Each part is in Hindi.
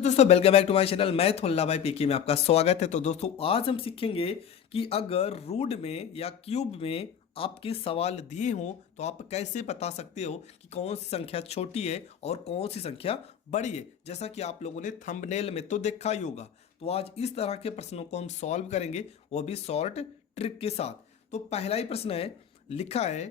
तो दोस्तों welcome back to my channel. मैं थोल्ला भाई पीके में आपका स्वागत है। तो दोस्तों आज हम सीखेंगे कि अगर रूट में या क्यूब में आपके सवाल दिए हों तो आप कैसे बता सकते हो कि कौन सी संख्या छोटी है और कौन सी संख्या बड़ी है। जैसा कि आप लोगों ने थंबनेल में तो देखा ही होगा। तो आज इस तरह के प्रश्नों को हम सॉल्व करेंगे, वो भी शॉर्ट ट्रिक के साथ। तो पहला ही प्रश्न है, लिखा है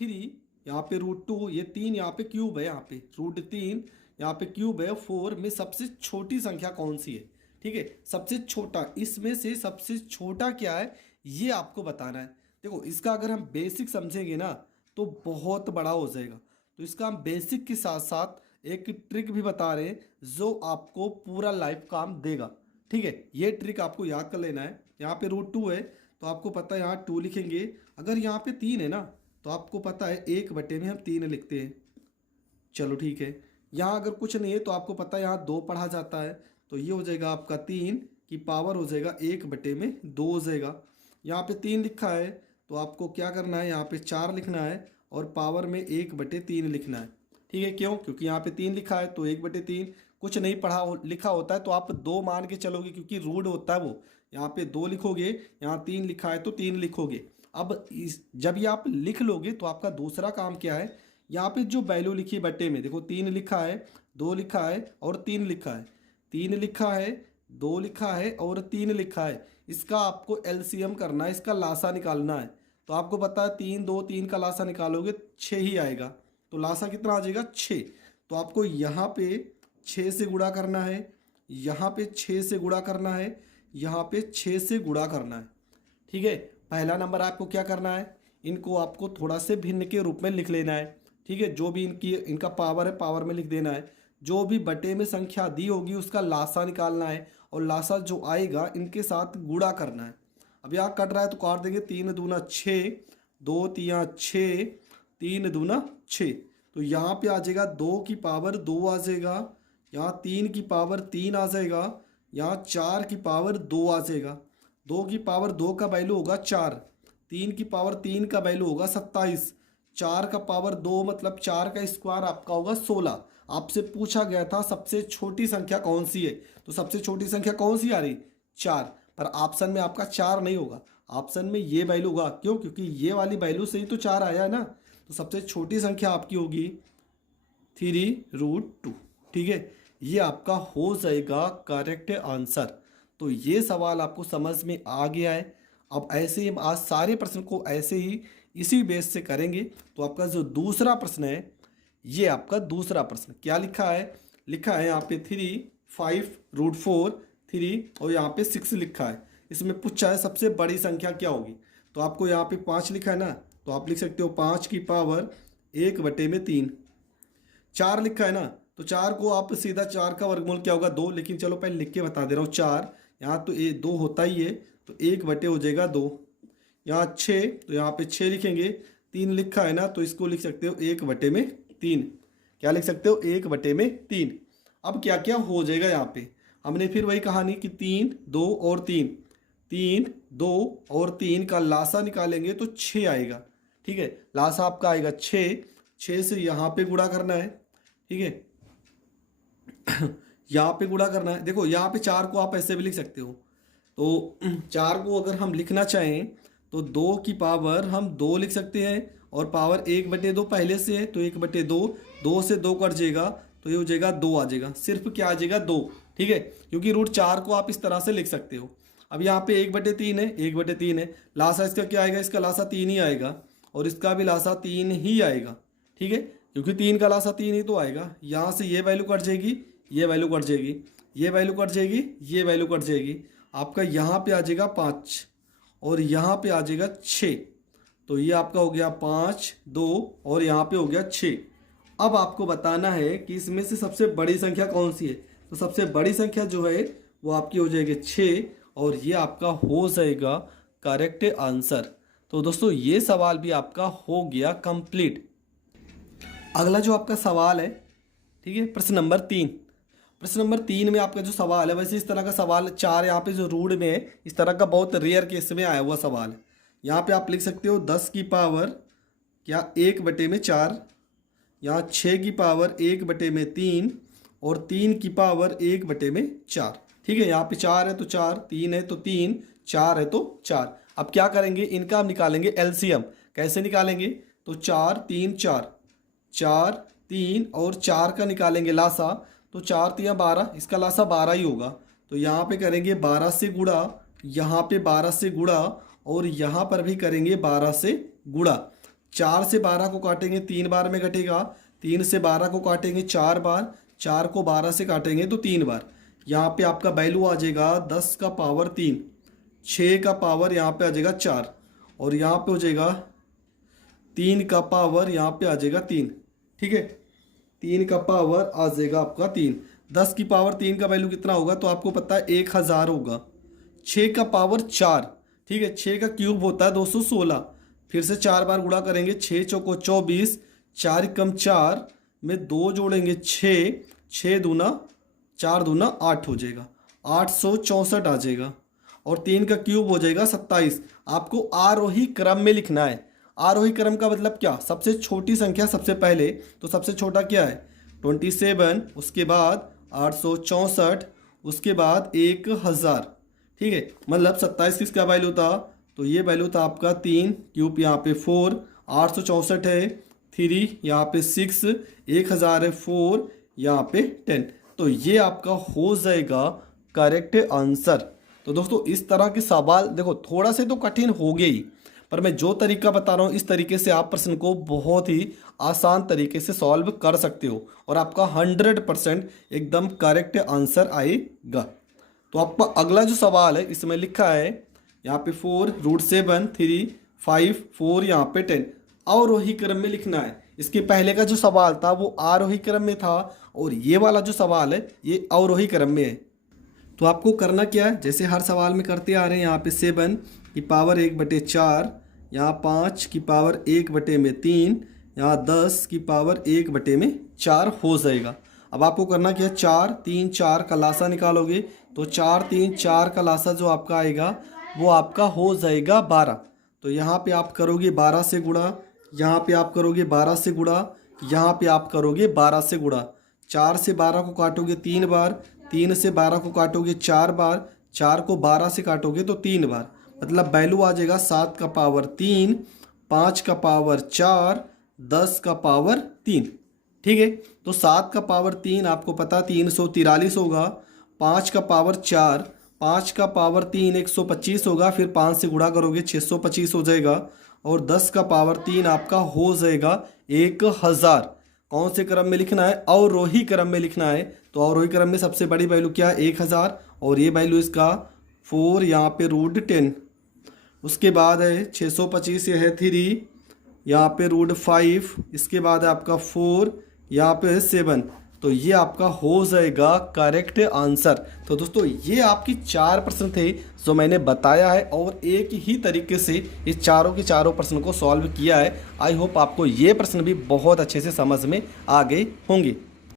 3, यहाँ पे √2, ये 3 यहाँ पे क्यूब है, यहाँ पे √3 यहाँ पे क्यूब है, 4 में सबसे छोटी संख्या कौन सी है। ठीक है, सबसे छोटा, इसमें से सबसे छोटा क्या है ये आपको बताना है। देखो इसका अगर हम बेसिक समझेंगे ना तो बहुत बड़ा हो जाएगा। तो इसका हम बेसिक के साथ साथ एक ट्रिक भी बता रहे हैं जो आपको पूरा लाइफ काम देगा। ठीक है, ये ट्रिक आपको याद कर लेना है। यहाँ पे √2 है तो आपको पता है यहाँ 2 लिखेंगे। अगर यहाँ पे 3 है ना तो आपको पता है 1/में हम 3 लिखते हैं। चलो ठीक है, यहाँ अगर कुछ नहीं है तो आपको पता है यहाँ 2 पढ़ा जाता है। तो ये हो जाएगा आपका 3 की पावर हो जाएगा 1/2 हो जाएगा। यहाँ पे 3 लिखा है तो आपको क्या करना है, यहाँ पे 4 लिखना है और पावर में 1/3 लिखना है। ठीक है, क्यों? क्योंकि यहाँ पे 3 लिखा है तो 1/3। कुछ नहीं लिखा होता है तो आप 2 मान के चलोगे, क्योंकि रूट होता है वो। यहाँ पे 2 लिखोगे, यहाँ 3 लिखा है तो 3 लिखोगे। अब जब ये आप लिख लोगे तो आपका दूसरा काम क्या है, यहाँ पे जो वैल्यू लिखी है बट्टे में, देखो 3 लिखा है, 2 लिखा है और 3 लिखा है। 3 लिखा है, 2 लिखा है और 3 लिखा है। इसका आपको एलसीएम करना है, इसका लासा निकालना है। तो आपको पता है 3 2 3 का लासा निकालोगे 6 ही आएगा। तो लासा कितना आ जाएगा? 6। तो आपको यहाँ पे 6 से गुणा करना है, यहाँ पे 6 से गुणा करना है, यहाँ पे 6 से गुणा करना है। ठीक है, पहला नंबर आपको क्या करना है, इनको आपको थोड़ा से भिन्न के रूप में लिख लेना है। ठीक है, जो भी इनका पावर है पावर में लिख देना है। जो भी बटे में संख्या दी होगी उसका लासा निकालना है और लासा जो आएगा इनके साथ गुणा करना है। अब यहाँ कट रहा है तो काट देंगे, 3 दूना 6, 2 तिया 6, 3 दूना 6। तो यहाँ पे आ जाएगा 2 की पावर 2 आ जाएगा, यहाँ 3 की पावर 3 आ जाएगा, यहाँ 4 की पावर 2 आ जाएगा। 2 की पावर 2 का वैल्यू होगा 4, 3 की पावर 3 का वैल्यू होगा 27, 4 का पावर 2 मतलब 4 का स्क्वायर आपका होगा 16। आपसे पूछा गया था सबसे छोटी संख्या कौन सी है, तो सबसे छोटी संख्या कौन सी आ रही? 4। पर ऑप्शन में आपका 4 नहीं होगा, ऑप्शन में ये वैल्यू होगा। क्यों? क्योंकि ये वाली वैल्यू से ही तो 4 आया है ना। तो सबसे छोटी संख्या आपकी होगी 3√2। ठीक है, ये आपका हो जाएगा करेक्ट आंसर। तो ये सवाल आपको समझ में आ गया है। अब ऐसे ही हम आज सारे प्रश्न को ऐसे ही इसी बेस से करेंगे। तो आपका जो दूसरा प्रश्न है, ये आपका दूसरा प्रश्न क्या लिखा है, लिखा है यहाँ पे 3 5√4 3 और यहाँ पे 6 लिखा है। इसमें पूछा है सबसे बड़ी संख्या क्या होगी। तो आपको यहाँ पे 5 लिखा है ना, तो आप लिख सकते हो 5 की पावर 1/3। 4 लिखा है ना, तो 4 को आप सीधा 4 का वर्गमूल क्या होगा? 2। लेकिन चलो पहले लिख के बता दे रहा हूँ। 4 यहाँ तो 2 होता ही है तो 1/2 हो जाएगा 2। यहाँ 6 तो यहाँ पे 6 लिखेंगे। 3 लिखा है ना तो इसको लिख सकते हो 1/3। क्या लिख सकते हो? 1/3। अब क्या क्या हो जाएगा यहाँ पे, हमने फिर वही कहानी कि 3 2 और 3, 3 2 और 3 का लासा निकालेंगे तो 6 आएगा। ठीक है, लासा आपका आएगा 6। 6 से यहाँ पे गुणा करना है। ठीक है यहाँ पे गुणा करना है। देखो यहाँ पे 4 को आप ऐसे भी लिख सकते हो। तो 4 को अगर हम लिखना चाहें तो 2 की पावर हम 2 लिख सकते हैं और पावर 1/2 पहले से है तो 1/2, 2 से 2 कट जाएगा तो ये हो जाएगा 2 आ जाएगा। सिर्फ क्या आ जाएगा? 2। ठीक है, क्योंकि √4 को आप इस तरह से लिख सकते हो। अब यहाँ पे 1/3 है, 1/3 है। लासा इसका क्या आएगा? इसका लासा 3 ही आएगा और इसका भी लासा 3 ही आएगा। ठीक है, क्योंकि 3 का लासा 3 ही तो आएगा। यहाँ से ये वैल्यू कट जाएगी, ये वैल्यू कट जाएगी, ये वैल्यू कट जाएगी, ये वैल्यू कट जाएगी। आपका यहाँ पे आ जाएगा 5 और यहाँ पे आ जाएगा 6। तो ये आपका हो गया 5 2 और यहाँ पे हो गया 6। अब आपको बताना है कि इसमें से सबसे बड़ी संख्या कौन सी है। तो सबसे बड़ी संख्या जो है वो आपकी हो जाएगी 6 और ये आपका हो जाएगा करेक्ट आंसर। तो दोस्तों ये सवाल भी आपका हो गया कंप्लीट। अगला जो आपका सवाल है, ठीक है, प्रश्न नंबर 3। प्रश्न नंबर 3 में आपका जो सवाल है, वैसे इस तरह का सवाल 4 यहाँ पे जो रूट में है इस तरह का बहुत रेयर केस में आया हुआ सवाल है। यहाँ पे आप लिख सकते हो 10 की पावर क्या 1/4, यहाँ 6 की पावर 1/3 और 3 की पावर 1/4। ठीक है, यहाँ पे 4 है तो 4, 3 है तो 3, 4 है तो 4। अब क्या करेंगे, इनका हम निकालेंगे एलसीएम। कैसे निकालेंगे, तो 4 3 4, 4 3 और 4 का निकालेंगे लासा, तो 4 3 12, इसका लासा 12 ही होगा। तो यहाँ पे करेंगे 12 से गुणा, यहाँ पे 12 से गुणा और यहाँ पर भी करेंगे 12 से गुणा। 4 से 12 को काटेंगे 3 बार में कटेगा, 3 से 12 को काटेंगे 4 बार, 4 को 12 से काटेंगे तो 3 बार। यहाँ पे आपका वैल्यू आ जाएगा 10 का पावर 3, 6 का पावर यहाँ पे आ जाएगा 4 और यहाँ पे हो जाएगा 3 का पावर यहाँ पे आ जाएगा 3। ठीक है, 3 का पावर आ जाएगा आपका 3। 10 की पावर 3 का वैल्यू कितना होगा, तो आपको पता है 1000 होगा। 6 का पावर 4, ठीक है, 6 का क्यूब होता है 216, फिर से 4 बार गुणा करेंगे, 6 चौको 24, 4 कम 4 में 2 जोड़ेंगे 6, 6 दूना 4 दूना 8 हो जाएगा, 864 आ जाएगा। और 3 का क्यूब हो जाएगा 27। आपको आरोही क्रम में लिखना है। आरोही क्रम का मतलब क्या, सबसे छोटी संख्या सबसे पहले, तो सबसे छोटा क्या है 27, उसके बाद 864, उसके बाद 1000। ठीक है, मतलब 27 किसका वैल्यू था, तो ये वैल्यू था आपका 3, क्यूब यहाँ पे 4, 864 है 3, यहाँ पे 6, 1000 है 4, यहाँ पे 10। तो ये आपका हो जाएगा करेक्ट आंसर। तो दोस्तों इस तरह के सवाल देखो थोड़ा से तो कठिन हो गए ही, पर मैं जो तरीका बता रहा हूँ इस तरीके से आप प्रश्न को बहुत ही आसान तरीके से सॉल्व कर सकते हो और आपका 100% एकदम करेक्ट आंसर आएगा। तो आपका अगला जो सवाल है इसमें लिखा है यहाँ पे 4√7 3 5 4 यहाँ पे 10, अवरोही क्रम में लिखना है। इसके पहले का जो सवाल था वो आरोही क्रम में था और ये वाला जो सवाल है ये अवरोही क्रम में है। तो आपको करना क्या है, जैसे हर सवाल में करते आ रहे हैं, यहाँ पे 7 की पावर 1/4, यहाँ 5 की पावर 1/3, यहाँ 10 की पावर 1/4 हो जाएगा। अब आपको करना क्या है, 4 3 4 का लासा निकालोगे तो 4 3 4 का लासा जो आपका आएगा वो आपका हो जाएगा 12। तो यहाँ पे आप करोगे 12 से गुणा, यहाँ पे आप करोगे 12 से गुणा, यहाँ पे आप करोगे 12 से गुणा। 4 से 12 को काटोगे 3 बार, 3 से 12 को काटोगे 4 बार, 4 को 12 से काटोगे तो 3 बार। मतलब वैल्यू आ जाएगा 7 का पावर 3, 5 का पावर 4, 10 का पावर 3। ठीक है, तो 7 का पावर 3 आपको पता 343 होगा, 5 का पावर 4, 5 का पावर 3 125 होगा, फिर 5 से गुणा करोगे 625 हो जाएगा और 10 का पावर 3 आपका हो जाएगा 1000। कौन से क्रम में लिखना है, अवरोही क्रम में लिखना है। तो अवरोही क्रम में सबसे बड़ी वैल्यू क्या है 1000 और ये वैल्यू इसका 4 यहाँ पे √10, उसके बाद है 625 ये है 3, यहाँ पे √5, इसके बाद है आपका 4, यहाँ पे है 7। तो ये आपका हो जाएगा करेक्ट आंसर। तो दोस्तों ये आपकी 4 प्रश्न थे जो मैंने बताया है और एक ही तरीके से इस चारों के चारों प्रश्न को सॉल्व किया है। आई होप आपको ये प्रश्न भी बहुत अच्छे से समझ में आ गए होंगे।